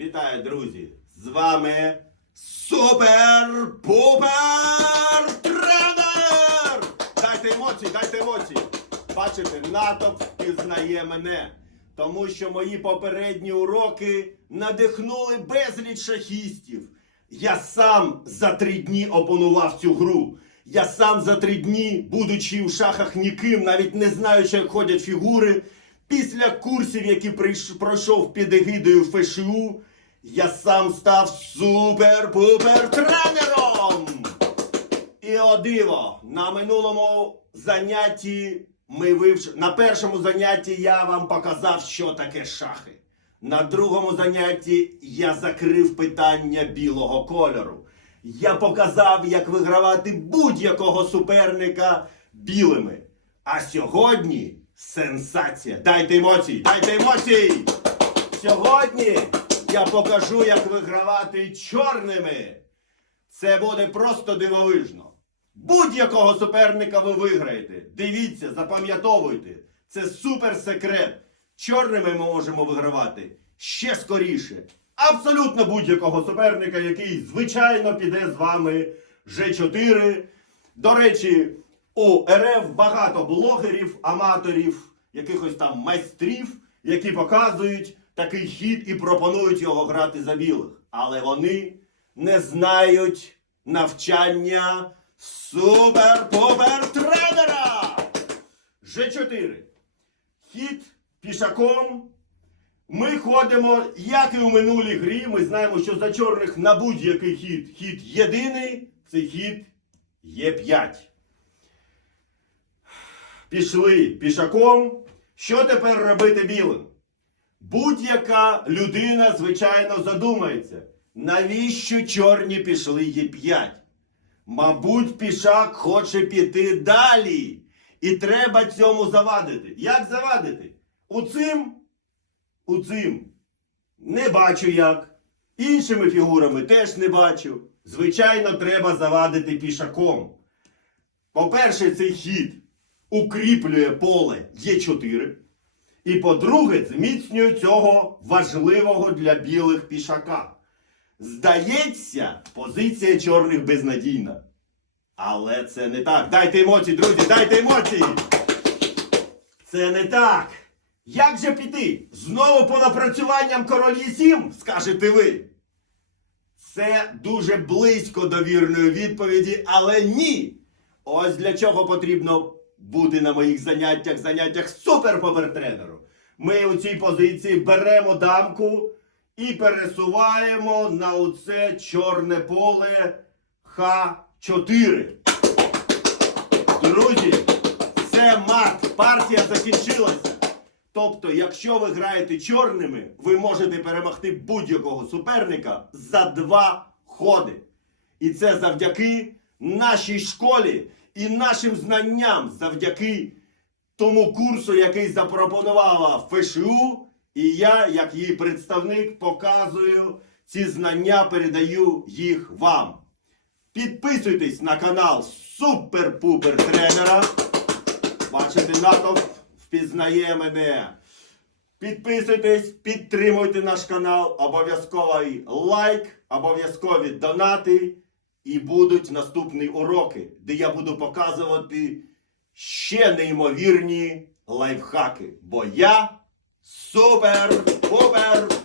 Вітаю, друзі! З вами супер-пупер тренер! Дайте емоції, дайте емоції! Бачите, натовп пізнає мене. Тому що мої попередні уроки надихнули безліч шахістів. Я сам за три дні опанував цю гру. Я сам за три дні, будучи в шахах ніким, навіть не знаючи, як ходять фігури, після курсів, які прийш- пройшов під егідою ФШУ, я сам став супер-пупер тренером. І о диво, на минулому занятті ми вивч... на першому занятті я вам показав, що таке шахи. На другому занятті я закрив питання білого кольору. Я показав, як вигравати будь-якого суперника білими. А сьогодні сенсація. Дайте емоцій, дайте емоцій! Сьогодні я покажу, як вигравати чорними. Це буде просто дивовижно. Будь-якого суперника ви виграєте. Дивіться, запам'ятовуйте. Це суперсекрет. Чорними ми можемо вигравати ще скоріше. Абсолютно будь-якого суперника, який, звичайно, піде з вами G4. До речі, у РФ багато блогерів, аматорів, якихось там майстрів, які показують такий хід і пропонують його грати за білих. Але вони не знають навчання супер-пупер тренера. G4. Хід пішаком. Ми ходимо, як і у минулій грі. Ми знаємо, що за чорних на будь-який хід хід єдиний. Цей хід є 5. Пішли пішаком. Що тепер робити білим? Будь-яка людина, звичайно, задумається, навіщо чорні пішли Є5? Мабуть, пішак хоче піти далі. І треба цьому завадити. Як завадити? У цим, у цим не бачу як. Іншими фігурами теж не бачу. Звичайно, треба завадити пішаком. По-перше, цей хід укріплює поле Є4. І по-друге, зміцнює цього важливого для білих пішака. Здається, позиція чорних безнадійна. Але це не так. Дайте емоції, друзі, дайте емоції. Це не так. Як же піти? Знову по напрацюванням королі 7, скажете ви. Це дуже близько до вірної відповіді, але ні. Ось для чого потрібно бути на моїх заняттях, заняттях супер-повертренеру. Ми у цій позиції беремо дамку і пересуваємо на оце чорне поле Х4. Друзі, це мат. Партія закінчилася. Тобто, якщо ви граєте чорними, ви можете перемогти будь-якого суперника за два ходи. І це завдяки нашій школі і нашим знанням, завдяки тому курсу, який запропонувала ФШУ. І я, як її представник, показую ці знання, передаю їх вам. Підписуйтесь на канал Супер-Пупер Тренера. Бачите, натовп впізнає мене. Підписуйтесь, підтримуйте наш канал, обов'язковий лайк, обов'язкові донати. І будуть наступні уроки, де я буду показувати ще неймовірні лайфхаки. Бо я супер-пупер